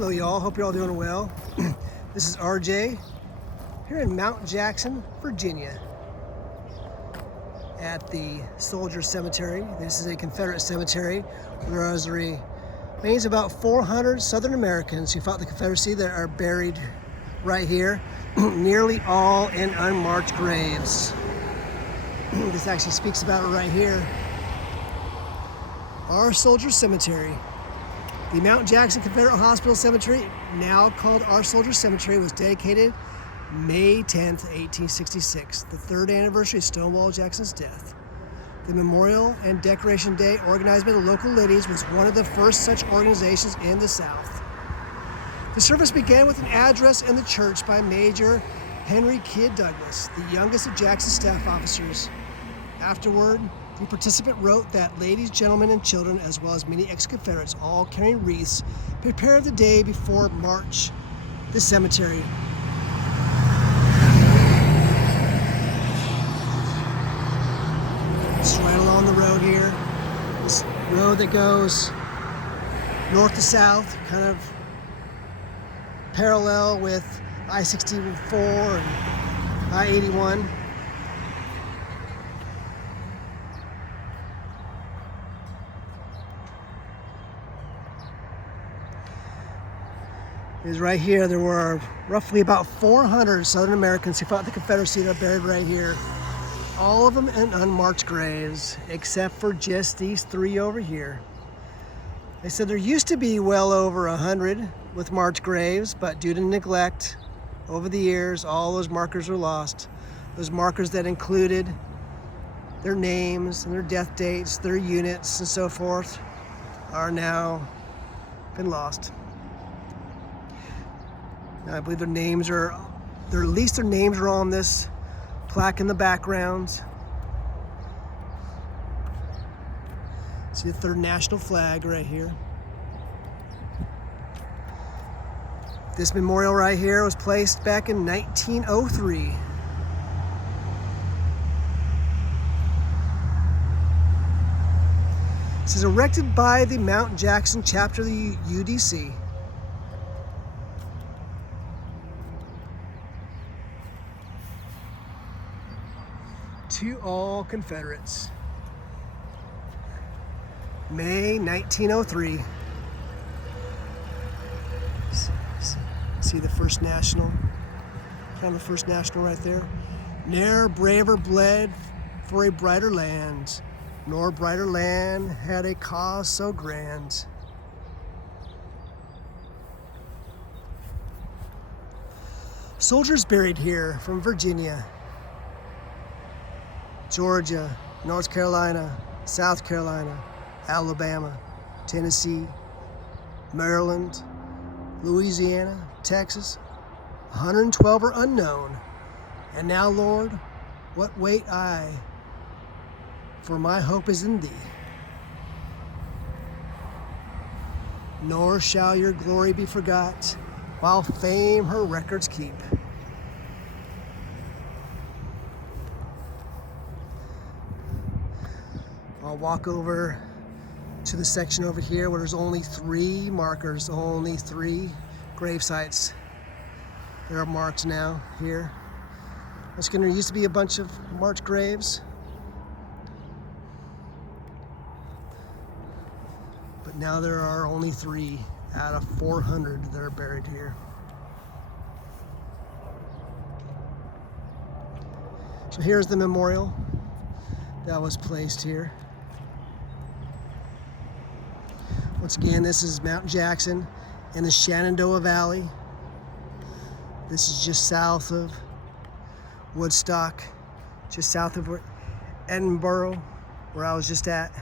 Hello y'all, hope you're all doing well. This is RJ here in Mount Jackson, Virginia at the Soldier Cemetery. This is a Confederate cemetery where there remains about 400 Southern Americans who fought the Confederacy that are buried right here, nearly all in unmarked graves. This actually speaks about it right here. Our Soldier Cemetery. The Mount Jackson Confederate Hospital Cemetery, now called Our Soldier Cemetery, was dedicated May 10th, 1866, the third anniversary of Stonewall Jackson's death. The Memorial and Decoration Day, organized by the local ladies, was one of the first such organizations in the South. The service began with an address in the church by Major Henry Kidd Douglas, the youngest of Jackson's staff officers. Afterward, the participant wrote that ladies, gentlemen, and children, as well as many ex-Confederates, all carrying wreaths, prepared the day before March the cemetery. Just right along the road here, this road that goes north to south, kind of parallel with I-64 and I-81. Is right here. There were roughly about 400 Southern Americans who fought the Confederacy that are buried right here. All of them in unmarked graves, except for just these three over here. They said there used to be well over 100 with marked graves, but due to neglect over the years, all those markers were lost. Those markers that included their names and their death dates, their units, and so forth, are now been lost. I believe their names are, at least their names are on this plaque in the background. See the third national flag right here. This memorial right here was placed back in 1903. This is erected by the Mount Jackson chapter of the UDC. To all Confederates. May 1903. See the first national? Kind of the first national right there. Ne'er braver bled for a brighter land, nor brighter land had a cause so grand. Soldiers buried here from Virginia, Georgia, North Carolina, South Carolina, Alabama, Tennessee, Maryland, Louisiana, Texas. 112 are unknown. And now, Lord, what wait I? For my hope is in thee. Nor shall your glory be forgot, while fame her records keep. I'll walk over to the section over here where there's only three markers, only three grave sites. There are marked now here. There used to be a bunch of marked graves, but now there are only 3 out of 400 that are buried here. So here's the memorial that was placed here. Once again, this is Mount Jackson in the Shenandoah Valley. This is just south of Woodstock, just south of Edinburgh, where I was just at.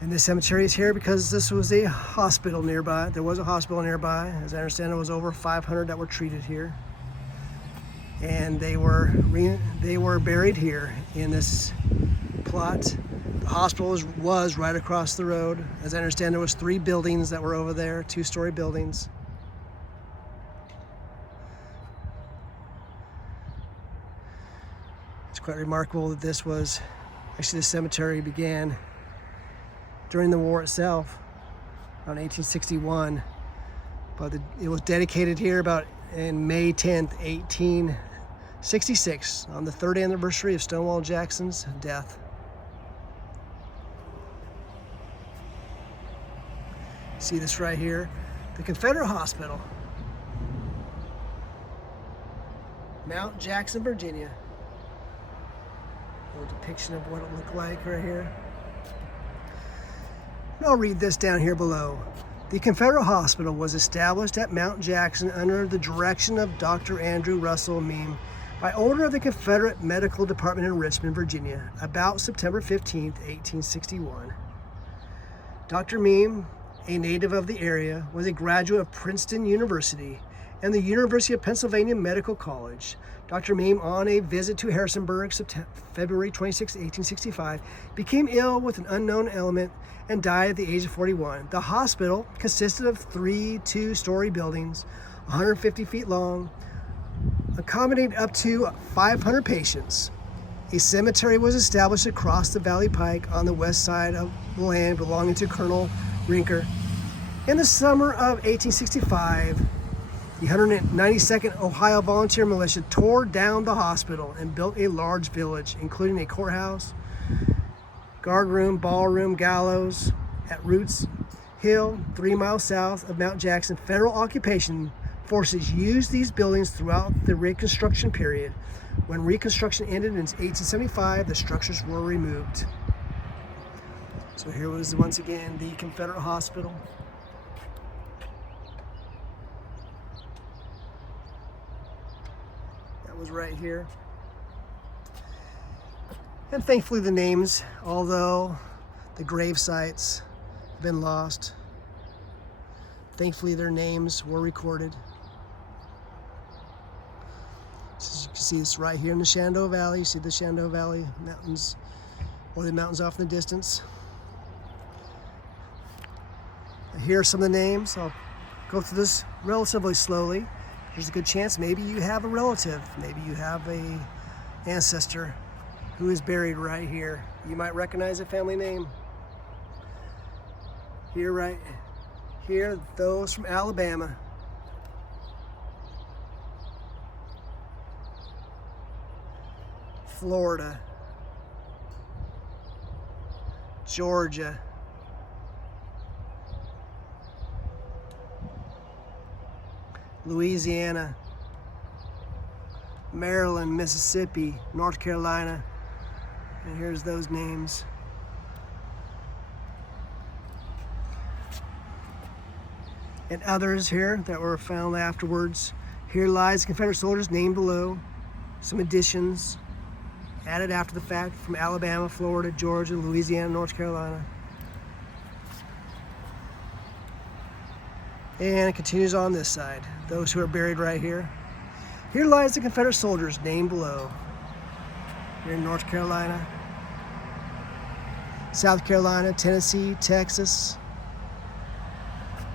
And this cemetery is here because this was a hospital nearby. There was a hospital nearby. As I understand, there was over 500 that were treated here. And they were buried here in this plot. The hospital was right across the road. As I understand, there was 3 buildings that were over there, 2-story buildings. It's quite remarkable that this cemetery began during the war itself, around 1861. But it was dedicated here about in May 10th, 1866, on the 3rd anniversary of Stonewall Jackson's death. See this right here? The Confederate Hospital. Mount Jackson, Virginia. A little depiction of what it looked like right here. And I'll read this down here below. The Confederate Hospital was established at Mount Jackson under the direction of Dr. Andrew Russell Meem by order of the Confederate Medical Department in Richmond, Virginia, about September 15, 1861. Dr. Meem, a native of the area, was a graduate of Princeton University and the University of Pennsylvania Medical College. Dr. Meem, on a visit to Harrisonburg, February 26, 1865, became ill with an unknown ailment and died at the age of 41. The hospital consisted of 3 two-story buildings, 150 feet long, accommodating up to 500 patients. A cemetery was established across the Valley Pike on the west side of the land belonging to Colonel Rinker. In the summer of 1865, the 192nd Ohio Volunteer Militia tore down the hospital and built a large village, including a courthouse, guardroom, ballroom, gallows at Roots Hill, 3 miles south of Mount Jackson. Federal occupation forces used these buildings throughout the Reconstruction period. When Reconstruction ended in 1875, the structures were removed. So here was once again the Confederate Hospital. That was right here. And thankfully the names, although the grave sites have been lost, thankfully their names were recorded. So you can see this right here in the Shenandoah Valley. You see the Shenandoah Valley mountains, or the mountains off in the distance. Here are some of the names. I'll go through this relatively slowly. There's a good chance maybe you have a relative, maybe you have a ancestor who is buried right here. You might recognize a family name. Here, right here, those from Alabama. Florida, Georgia, Louisiana, Maryland, Mississippi, North Carolina, and here's those names. And others here that were found afterwards. Here lies Confederate soldiers named below. Some additions added after the fact from Alabama, Florida, Georgia, Louisiana, North Carolina. And it continues on this side. Those who are buried right here. Here lies the Confederate soldiers named below. Here in North Carolina, South Carolina, Tennessee, Texas,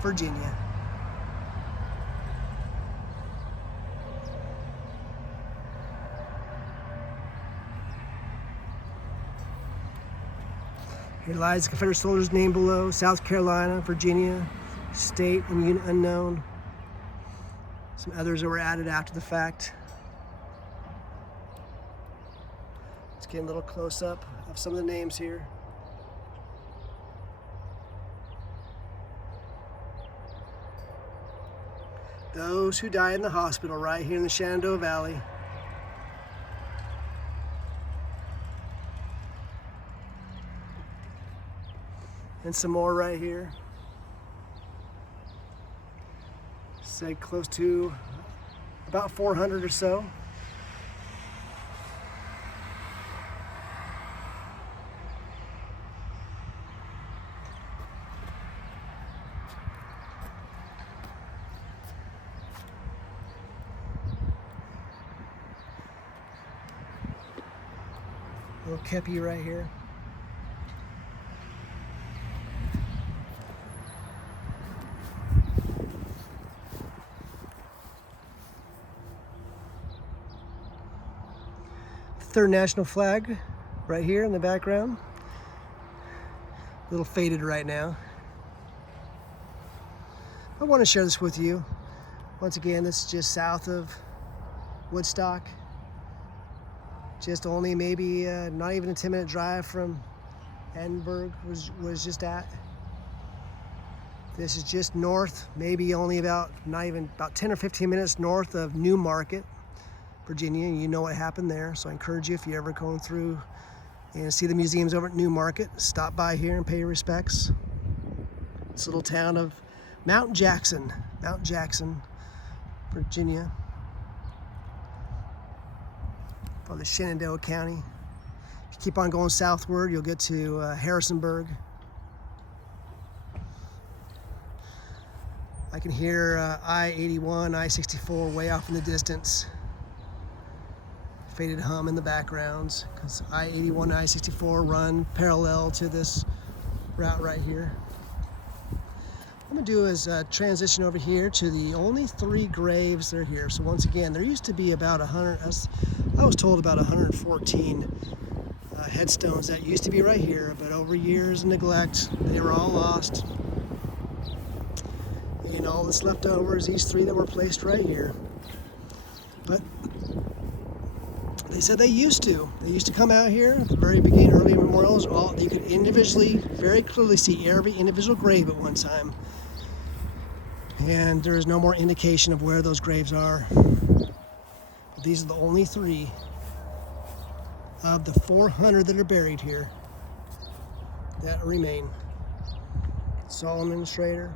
Virginia. Here lies the Confederate soldiers named below. South Carolina, Virginia, state and unit unknown. Some others that were added after the fact. Let's get a little close up of some of the names here. Those who died in the hospital right here in the Shenandoah Valley. And some more right here. Say close to about 400 or so. Little kepi right here. Third national flag right here in the background. A little faded right now. I want to share this with you. Once again, this is just south of Woodstock. Just only maybe not even a 10-minute drive from Edinburgh was just at. This is just north, maybe only about 10 or 15 minutes north of New Market, Virginia. You know what happened there, so I encourage you, if you're ever going through and see the museums over at New Market, stop by here and pay your respects. This little town of Mount Jackson, Virginia, part of Shenandoah County. If you keep on going southward, you'll get to Harrisonburg. I can hear I-81, I-64 way off in the distance. Faded hum in the backgrounds, because I-81 and I-64 run parallel to this route right here. What I'm gonna do is transition over here to the only 3 graves that are here. So once again, there used to be about 100, I was told about 114 headstones that used to be right here, but over years of neglect, they were all lost. And all that's left over is these 3 that were placed right here. But they said they used to come out here at the very beginning, early memorials. You could individually, very clearly see every individual grave at one time. And there is no more indication of where those graves are. But these are the only 3 of the 400 that are buried here that remain. Solomon Schrader,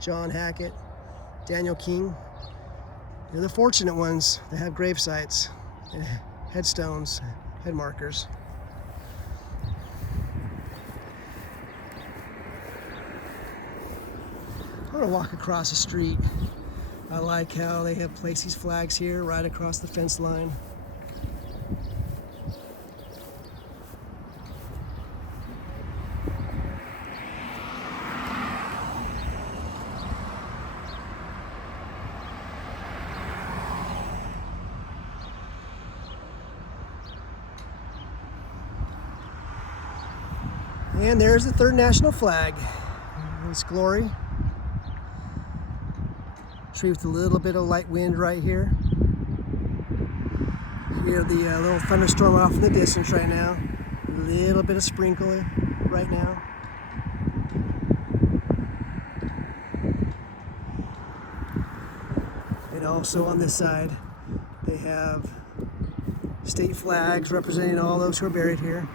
John Hackett, Daniel King. They're the fortunate ones that have grave sites and headstones, head markers. I'm gonna walk across the street. I like how they have placed these flags here right across the fence line. And there's the 3rd national flag. Its glory. Tree with a little bit of light wind right here. Hear the little thunderstorm off in the distance right now. A little bit of sprinkling right now. And also on this side, they have state flags representing all those who are buried here.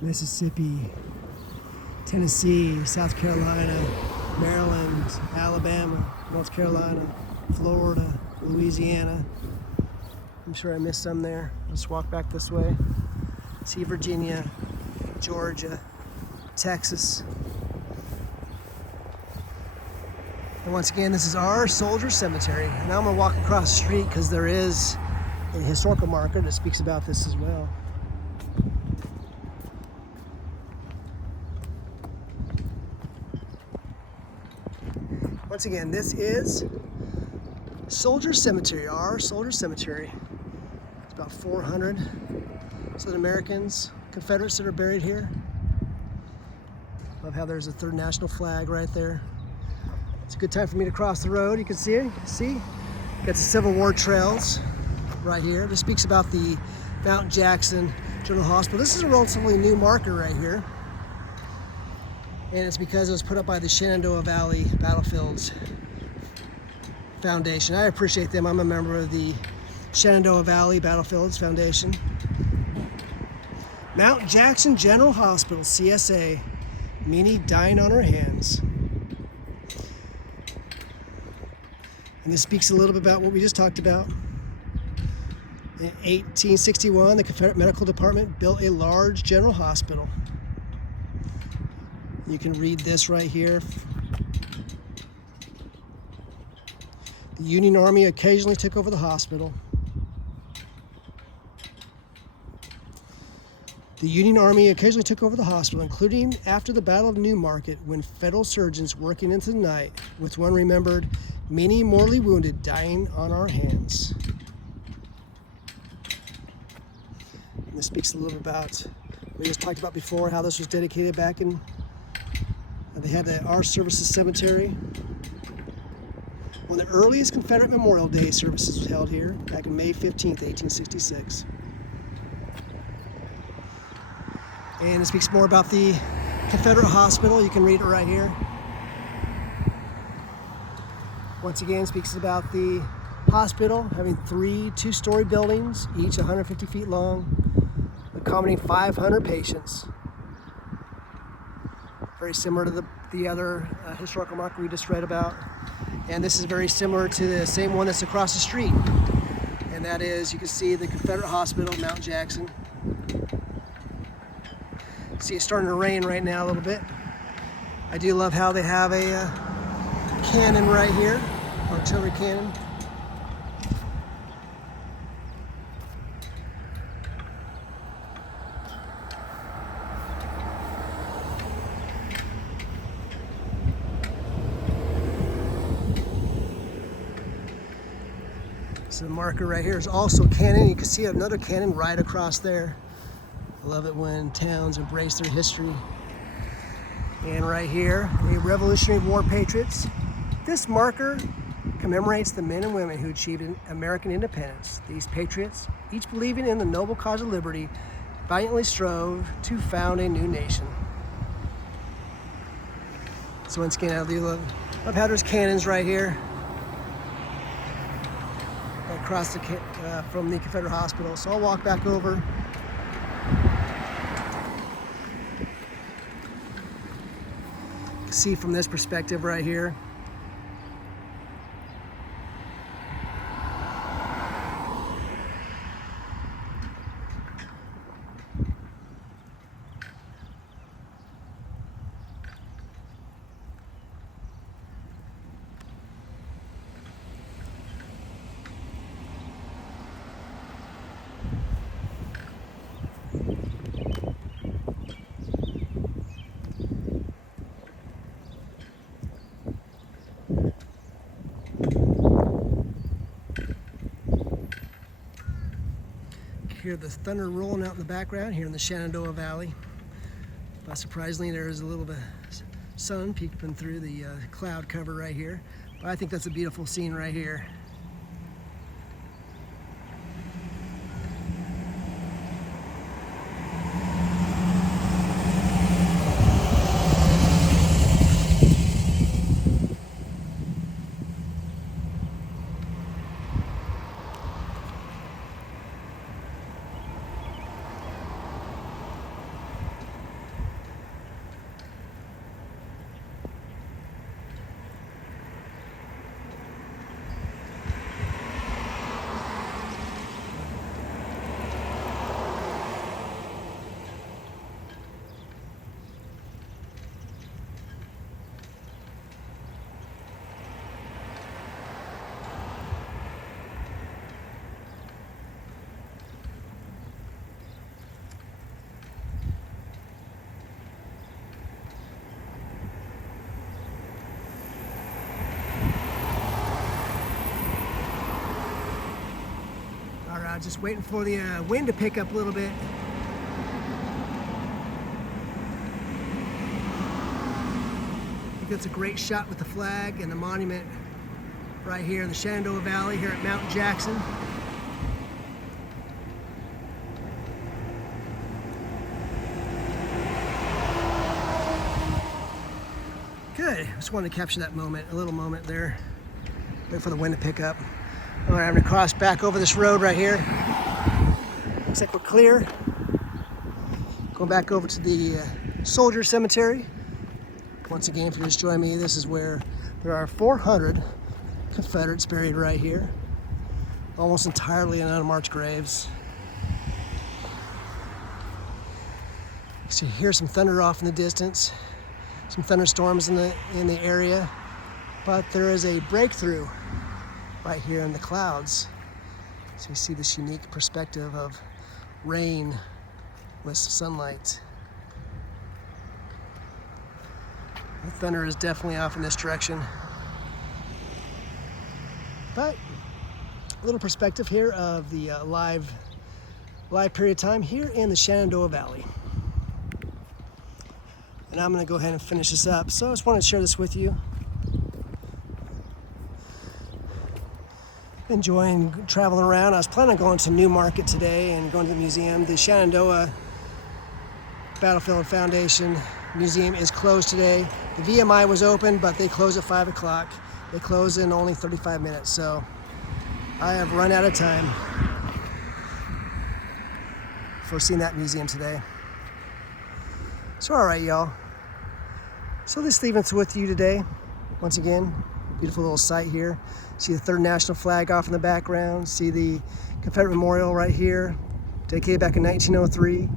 Mississippi, Tennessee, South Carolina, Maryland, Alabama, North Carolina, Florida, Louisiana. I'm sure I missed some there. Let's walk back this way. See Virginia, Georgia, Texas. And once again, this is our soldier cemetery. And now I'm gonna walk across the street because there is a historical marker that speaks about this as well. Once again, this is Soldier Cemetery, our Soldier Cemetery. It's about 400 Southern Americans, Confederates that are buried here. Love how there's a 3rd national flag right there. It's a good time for me to cross the road. You can see it. Got the Civil War trails right here. This speaks about the Mount Jackson General Hospital. This is a relatively new marker right here. And it's because it was put up by the Shenandoah Valley Battlefields Foundation. I appreciate them. I'm a member of the Shenandoah Valley Battlefields Foundation. Mount Jackson General Hospital, CSA. Minnie dying on her hands. And this speaks a little bit about what we just talked about. In 1861, the Confederate Medical Department built a large general hospital. You can read this right here. The Union Army occasionally took over the hospital. The Union Army occasionally took over the hospital, including after the Battle of Newmarket, when Federal surgeons working into the night, with one remembered, many mortally wounded dying on our hands. And this speaks a little bit about what we just talked about before, how this was dedicated back in, they had the Our Services Cemetery. One of the earliest Confederate Memorial Day services was held here back in May 15th, 1866. And it speaks more about the Confederate hospital. You can read it right here. Once again, it speaks about the hospital having 3 two-story buildings, each 150 feet long, accommodating 500 patients. Very similar to the other historical marker we just read about. And this is very similar to the same one that's across the street. And that is, you can see the Confederate hospital, Mount Jackson. See, it's starting to rain right now a little bit. I do love how they have a cannon right here, artillery cannon. So the marker right here is also a cannon. You can see another cannon right across there. I love it when towns embrace their history. And right here, the Revolutionary War patriots. This marker commemorates the men and women who achieved American independence. These patriots, each believing in the noble cause of liberty, valiantly strove to found a new nation. So once again, I do love how there's cannons right here across the from the Confederate hospital. So I'll walk back over. See from this perspective right here. Hear the thunder rolling out in the background here in the Shenandoah Valley. But surprisingly, there is a little bit of sun peeking through the cloud cover right here. But I think that's a beautiful scene right here. Just waiting for the wind to pick up a little bit. I think that's a great shot with the flag and the monument right here in the Shenandoah Valley here at Mount Jackson. Good. I just wanted to capture that moment, a little moment there. Wait for the wind to pick up. All right, I'm gonna cross back over this road right here. Looks like we're clear. Going back over to the Soldier Cemetery. Once again, if you're just joining me, this is where there are 400 Confederates buried right here, almost entirely in unmarked graves. So you hear some thunder off in the distance, some thunderstorms in the area, but there is a breakthrough right here in the clouds. So you see this unique perspective of rain with sunlight. The thunder is definitely off in this direction. But a little perspective here of the live period of time here in the Shenandoah Valley. And I'm going to go ahead and finish this up. So I just wanted to share this with you. Enjoying traveling around. I was planning on going to Newmarket today and going to the museum. The Shenandoah Battlefield Foundation Museum is closed today. The VMI was open, but they close at 5 o'clock. They close in only 35 minutes, so I have run out of time for seeing that museum today. So all right, y'all. So this leaving it with you today. Once again, beautiful little site here. See the 3rd National flag off in the background. See the Confederate Memorial right here, dedicated back in 1903,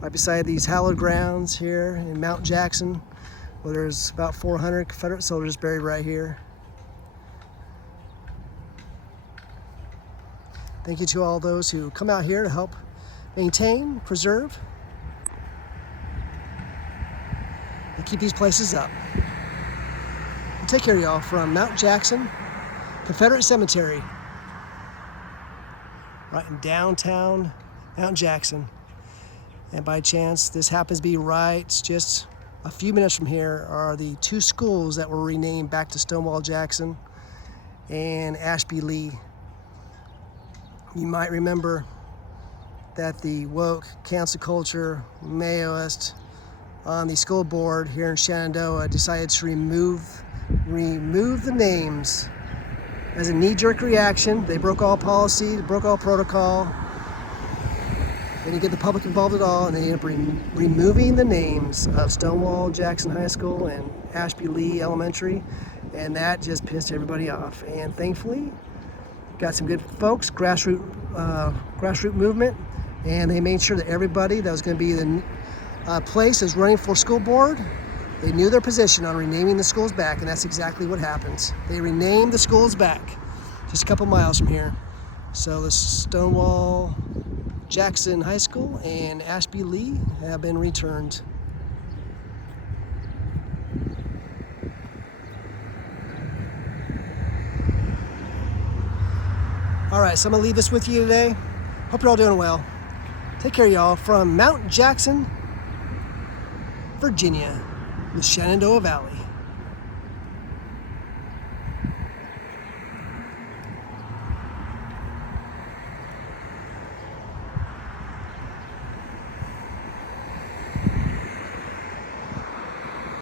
right beside these hallowed grounds here in Mount Jackson, where there's about 400 Confederate soldiers buried right here. Thank you to all those who come out here to help maintain, preserve, and keep these places up. And take care, y'all, from Mount Jackson Confederate Cemetery, right in downtown Mount Jackson. And by chance, this happens to be right just a few minutes from here are the 2 schools that were renamed back to Stonewall Jackson and Ashby Lee. You might remember that the woke, cancel culture, Mayoist on the school board here in Shenandoah decided to remove the names as a knee-jerk reaction. They broke all policy, they broke all protocol. They didn't get the public involved at all, and they ended up removing the names of Stonewall Jackson High School and Ashby Lee Elementary, and that just pissed everybody off. And thankfully, got some good folks, grassroots movement, and they made sure that everybody that was going to be the place is running for school board, they knew their position on renaming the schools back, and that's exactly what happens. They renamed the schools back, just a couple miles from here. So the Stonewall Jackson High School and Ashby Lee have been returned. All right, so I'm gonna leave this with you today. Hope you're all doing well. Take care, y'all, from Mount Jackson, Virginia, the Shenandoah Valley.